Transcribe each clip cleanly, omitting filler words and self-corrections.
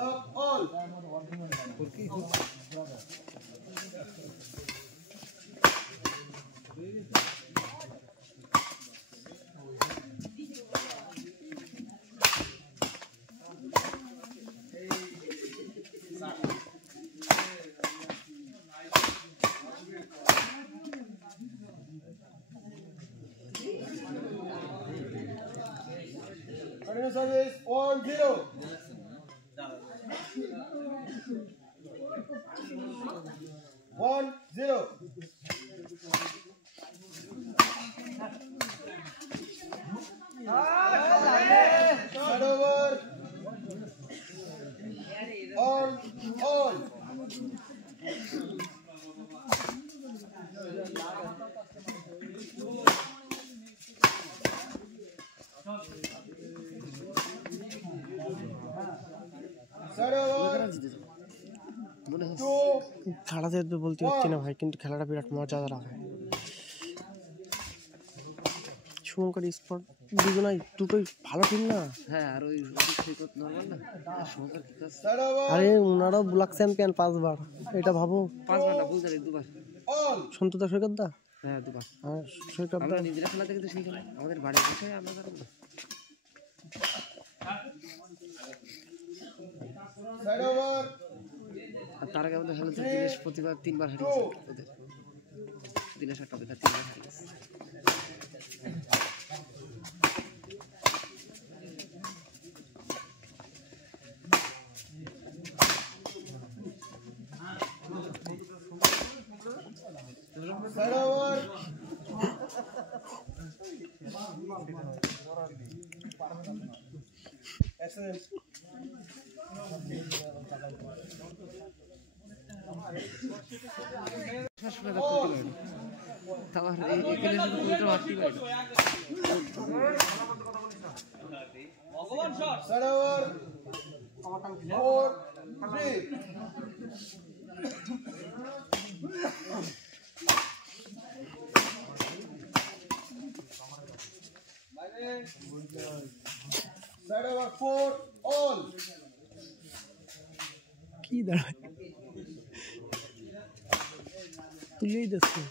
Love all. Continuous service 1-0. One zero. Third over. On. Third over. খেলা দেখবে বলতে হচ্ছে না ভাই, কিন্তু খেলাটা বিরাট মজা রাখে। শুভঙ্কর স্পট দুজনাই দুটোই ভালো টিম না। হ্যাঁ, আর ওই সৈকত নরমাল না, শুভঙ্কর কি কাজ। আরে ওনারাও ব্ল্যাক চ্যাম্পিয়ন 5 বার, এটা ভাবো। 5 বার না, ভুল জানি 2 বার। সন্তুদা সৈকত দা, হ্যাঁ 2 বার। আর সৈকত দা আমরা নিজেরা খেলাতে কিন্তু সেইখানে আমাদের বাড়ির কাছে আমরা পারবো না। আর তার আগে আমাদের খেলা দিনেশ প্রতিবার 3 বার হারিয়েছে ওদের। দিনেশ আর টপে 3 বার হারিয়েছে। Excellent. Third over. 4-3. Third over 4 all. কি দাঁড়ায় তুলেই দেখছো।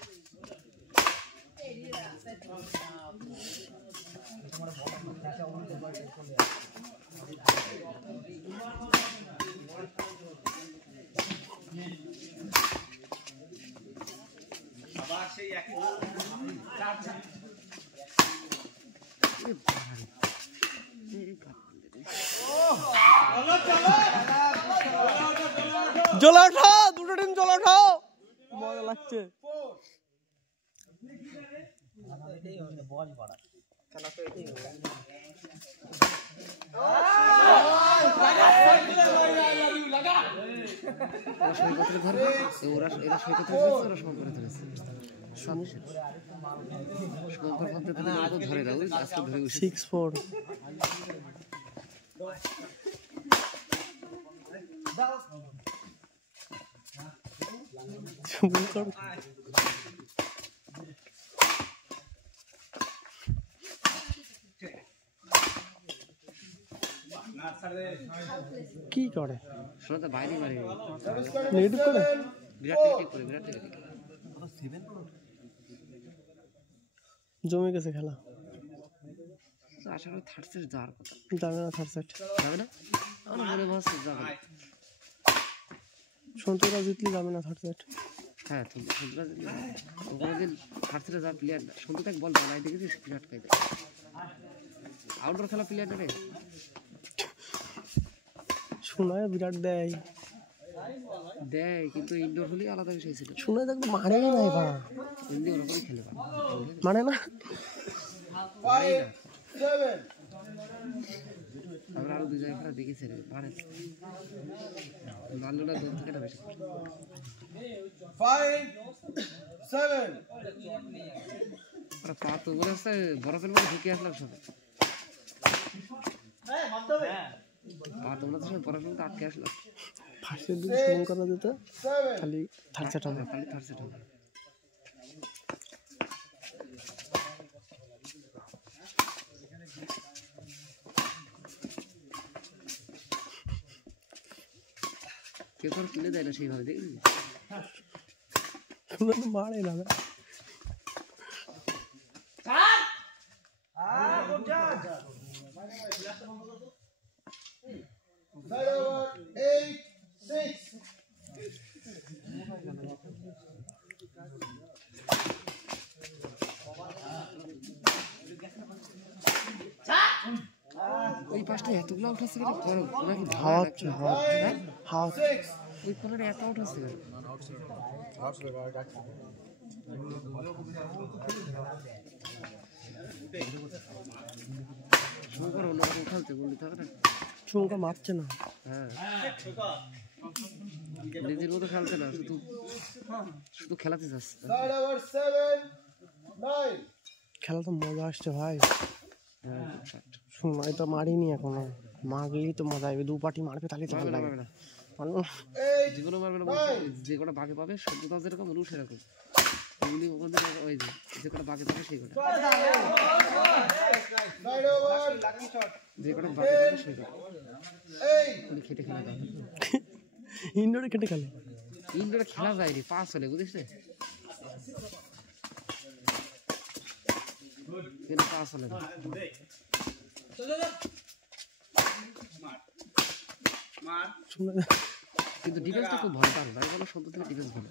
আবার সেই একই জলা উঠাও, দুটো টিম জলা উঠাও, মজা লাগছে। ধরে 6-4 কি করে শোনা তো বাইরে মারে নেট করে বিরাট জমে গেছে খেলা। আশা করি থার্ড সেট যাওয়ার কথা। যাবে না থার্ড সেট, যাবে না, আমার মনে ভাবছে যাবে না। সন্তুরা জিতলে যাবে না থার্ড সেট। হ্যাঁ সন্তুরা জিতলে ওখানে থার্ড সেটে যাওয়ার প্লেয়ার না। সন্তু তাকে বল বানাই দেখেছিস, বিরাট খাই দেয় আউটডোর খেলা প্লেয়ার রে। শোনায় বিরাট দেয় কিন্তু ইনডোর হলেই আলাদা বিষয় ছিল। শোনায় দেখো মারে না এবার, এমনি ওরকমই খেলে মানে না। 5-7. আমরা আরো 2 জায়গায় খেলা দেখেছি রে, মানে মাল্লোটা দূর থেকে বেশি 5-7. আর পা তো বলে আসছে বরফের মধ্যে ঢুকে আসলাম সব। পা তোমরা তো সব বরফের মধ্যে আটকে আসলাম। ফার্স্টের দিকে শুরু করা যেত, খালি থার্ড সেট হবে। কেউ তো কিনে দেয় না সেইভাবে দেখলি শুনে তো মারে না Side over 8-6. ওই পাশটা এতগুলো আউট হচ্ছে কেন করো ওরা কি হাওয়া হচ্ছে হাওয়া হাওয়া 6. ওই কোনারে এত আউট হচ্ছে কেন শুরু অন্যরকম খেলতে বললি থাকে না চুমকা মারছে না হ্যাঁ নিজের মতো খেলতে না শুধু শুধু খেলাতে যাচ্ছে Side over 7-9. খেলা তো মজা আসছে ভাই হ্যাঁ সময় তো মারিনি এখনো মারলেই তো মজা আসবে দু পার্টি মারবে তাহলে তো ভালো মারবে না লাগে মারবে না 8. যেগুলো মারবে না বলছে, যে কটা বাঘে পাবে সভ্যতা যেরকম রু সেরকম ওগুলি ওদের ওই যে কটা বাঘে পাবে সেই কটা Side over যে কটা বাঘে পাবে সেই কটা 8. ওগুলি খেটে খেলে দাও ইনডোরে কেটে খেলে ইনডোরে খেলা যায়নি পাস হলে বুঝিস না কিন্তু পাস হলে না শুনে কিন্তু ডিফেন্সটা খুব ভালো পারে ভাই বলো সন্ধ্যা থেকে ডিফেন্স ভালো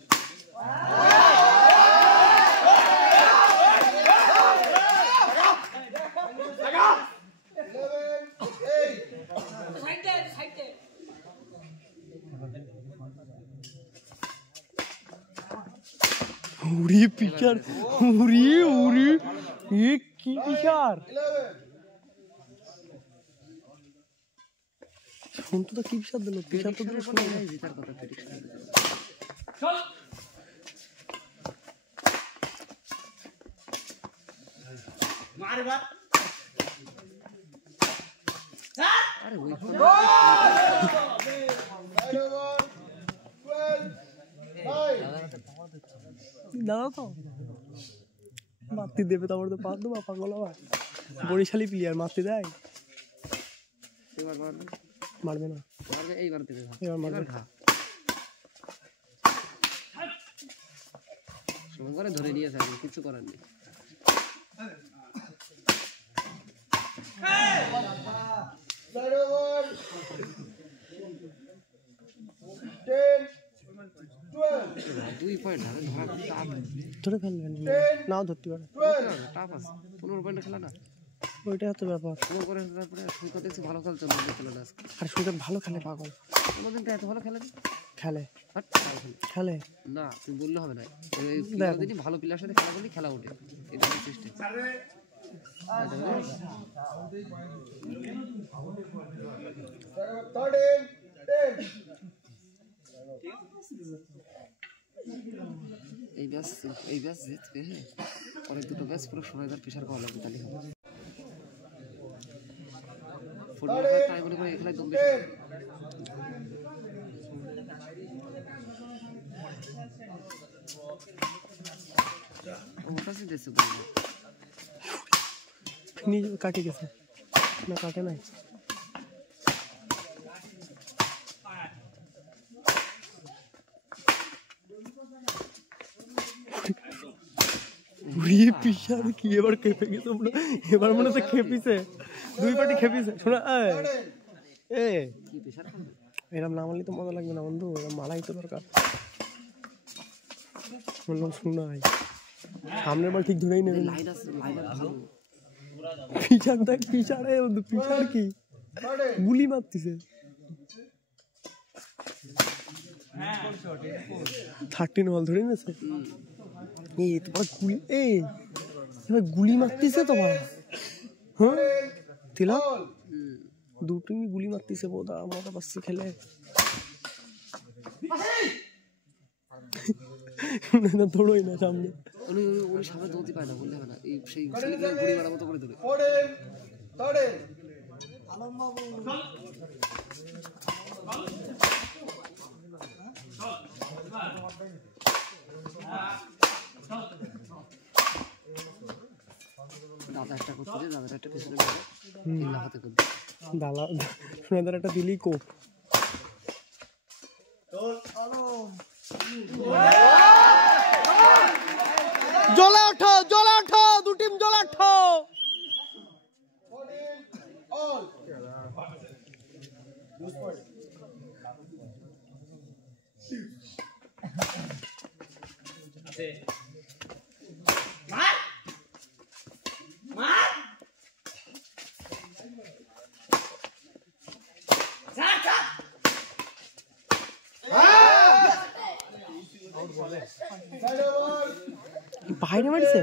উড়ি পিচার উড়ি উড়ি এ কি পিচার 11. শুনতো তো কি পিচার দিল পিচার তো দিল শুনে না জেতার কথা প্রেডিকশন আরে ওই Side over 12-9. দাদা তো মারতে দেবে তারপরে তো পার দেবো পাগল আবার বরিশালি প্লেয়ার মারতে দেয় এবার মারবে মারবে না মারবে এইবার দেবে এবার মারবে খা সময় করে ধরে নিয়ে যাবে কিছু করার নেই Side over 10-12. 2 পয়েন্ট হবে ধরা খুব টাফ ধরে ফেলবেন নাও ধরতে পারে 12. টাফ আছে 15 পয়েন্ট খেলা না ওইটাই হচ্ছে ব্যাপার পুরো করে তারপরে সৈকত দেখছি ভালো খেলছে মধ্যে খেলে না আজকে আর সুযোগ ভালো খেলে পাগল কোনোদিন তো এত ভালো খেলে না খেলে হাট, ভালো খেলে। খেলে না তুমি বললে হবে না এই দেখ। দিনই ভালো প্লেয়ার সাথে খেলা করলে খেলা ওঠে এটা হচ্ছে সিস্টেম Side over 13-10. এই ব্যাচ জিতবে হ্যাঁ পরে দুটো ব্যাচ পুরো সোনাদার প্রেশার করা লাগবে তাহলে হবে ফুটবল টাইম মনে করে এই খেলায় দম বেশি 10. ওটা সে দেশে বলবো নিজে কাটে গেছে না কাটে নাই উড়ি পিসার কি এবার খেপে গেছে মনে এবার মনে হচ্ছে খেপিছে দুই পার্টি খেপিছে শোনা এ কি প্রেশার করবে এরম না মারলে তো মজা লাগবে না বন্ধু এরম মারাই তো দরকার বললাম শোনাই সামনের বার ঠিক ধরেই নেবে লাইন আছে লাইন ভালো পিছার দেখ পিছারে বন্ধু পিছার কি 13. গুলি মারতেছে 13 বল ধরে নিয়েছে এই তোমার গুলি এই এবার গুলি মারতেছে তোমার হ্যাঁ তিলা Ball. দুটো গুলি মারতেছে বোধা মজা পাচ্ছে খেলে না দৌড়োই না সামনে উনি উনি উনি সামনে দৌড়তে পারে না বললে হবে না এই সেই ছেলেগুলো গুড়ি মারার মতো করে দৌড়ে 14, 13. দাদা একটা করতে দিয়ে দাদাটা একটা পিছনে মেরে তিল্লা হাতে করতে দালা সোনাদার একটা দিলি কোপ জ্বলে ওঠো, জ্বলে ওঠো, দু টিম জ্বলে ওঠো। 14 all. Side over. বাইরে মারিছে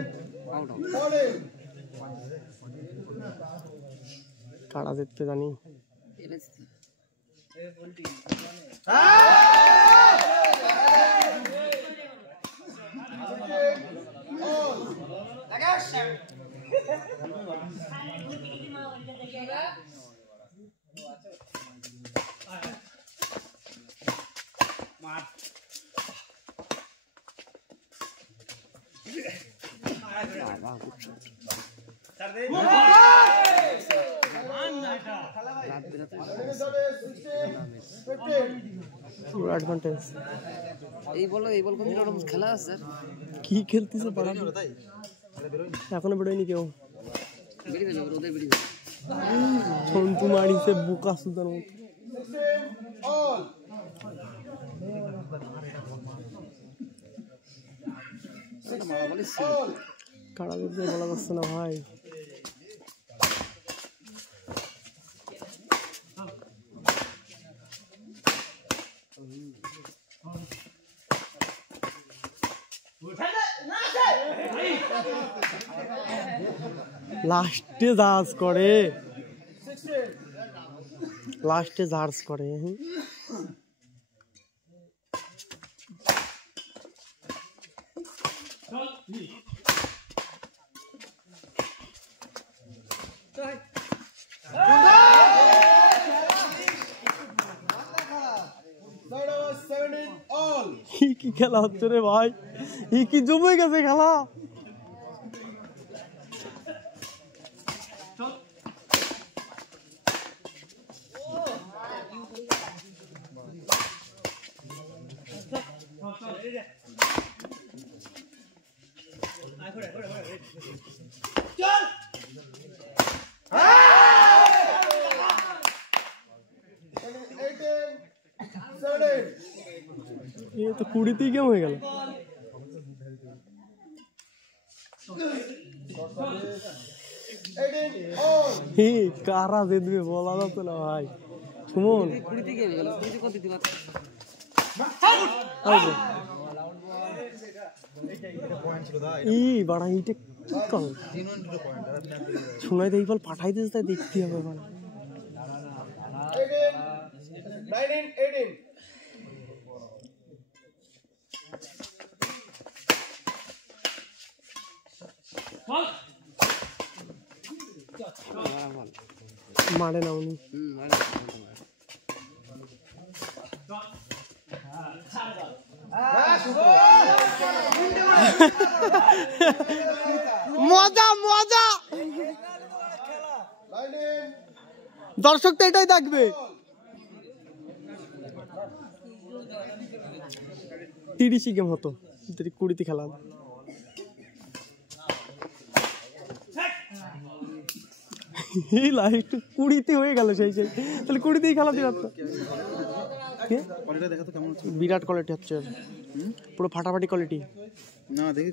আউট আউট 14. কারা জিততে জানি। এটা পুরো অ্যাডভান্টেজ। এই বল কোন দিন ওরকম খেলা আছে স্যার? কি খেলতেছে পাড়া, এখনো বেরোয়নি কেউ। বেরিয়ে যাবে ওদের বেরিয়ে যাবে। সন্তু মারিছে বোকা সুদার মতো। 16 all. All. কারা জিতবে বলা যাচ্ছে না ভাই। লাস্টে জাজ করে, 16. লাস্টে জাজ করে। Side over 17 all. কি খেলা হচ্ছে রে ভাই, কি জমে গেছে খেলা। এ তো 20তেই গেম হয়ে গেল। 18 all. কারা জিতবে বলা যাচ্ছে না ভাই। সুমন 20 গেম গেল, 20 কোন দিতে পারত? বাড়া এইটা কি কল শোনাই দেই বল পাঠাই দিস, তাই দেখতে হবে মানে। 19 18. মারে না উনি। মজা মজা, 19 দর্শক তো এটাই দেখবে। 30 গেম হতো, 20তে খেলা। এই লাস্ট 20তে হয়ে গেল সেই সেই, তাহলে 20তেই খেলা দিয়ে পারতো। বিরাট কোয়ালিটি হচ্ছে, পুরো ফাটাফাটি কোয়ালিটি। না দেখি